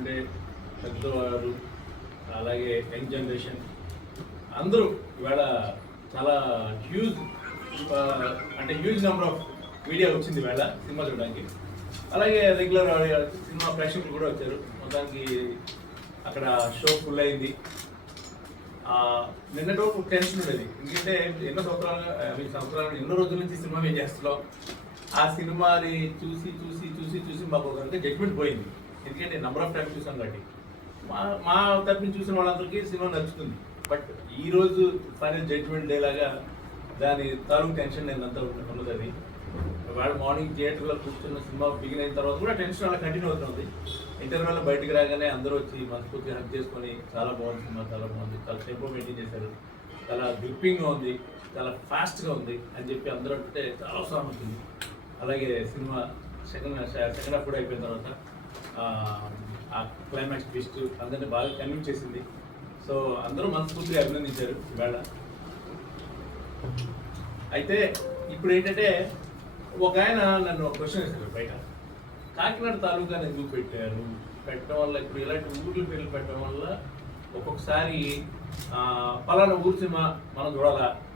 అంటే పెద్దవారు అలాగే యంగ్ జనరేషన్ అందరూ ఇవాళ చాలా హ్యూజ్ అంటే హ్యూజ్ నెంబర్ ఆఫ్ మీడియా వచ్చింది ఇవాళ సినిమా చూడడానికి. అలాగే రెగ్యులర్ సినిమా ప్రేక్షకులు కూడా వచ్చారు. మొత్తానికి అక్కడ షో ఫుల్ అయింది. నిన్నటి వరకు టెన్షన్ ఉండేది, ఎందుకంటే ఎన్నో రోజుల నుంచి సినిమా మేము చేస్తున్నాం. ఆ సినిమాని చూసి చూసి చూసి చూసి మాకు ఒక జడ్జ్మెంట్ పోయింది, ఎందుకంటే నెంబర్ ఆఫ్ టైమ్స్ చూసాం కాబట్టి. మా తరపుని చూసిన వాళ్ళందరికీ సినిమా నచ్చుతుంది. బట్ ఈరోజు ఫైనల్ జడ్జ్మెంట్ డే లాగా దాని తాలూకు టెన్షన్ నేను అంతా ఉన్నది. అది వాడు మార్నింగ్ థియేటర్లో కూర్చున్న సినిమా బిగిన్ అయిన తర్వాత కూడా టెన్షన్ అలా కంటిన్యూ అవుతుంది. ఇంటర్వ్యూలో బయటకు రాగానే అందరూ వచ్చి మనస్ఫూర్తిగా హక్ చేసుకొని చాలా బాగుంది సినిమా, చాలా బాగుంది, చాలా టెంపో మెయింటైన్ చేశారు, చాలా గ్రిప్పింగ్గా ఉంది, చాలా ఫాస్ట్గా ఉంది అని చెప్పి అందరూ అంటే చాలా ఉత్సాహం ఉంటుంది. అలాగే సినిమా సెకండ్ హాఫ్ కూడా అయిపోయిన తర్వాత ఆ క్లైమాక్స్ ట్విస్ట్ అందరినీ బాగా కన్విన్స్ చేసింది. సో అందరూ మనస్ఫూర్తిగా అభినందించారు ఇవాళ. అయితే ఇప్పుడు ఏంటంటే ఒక ఆయన నన్ను క్వశ్చన్ వేశారు బయట, కాకినాడ తాలూకాని ఎందుకు పెట్టారు, పెట్టడం వల్ల ఇప్పుడు ఇలాంటి ఊర్ల పేర్లు పెట్టడం వల్ల ఒక్కొక్కసారి పలానా ఊరు సినిమా మనం చూడాలా,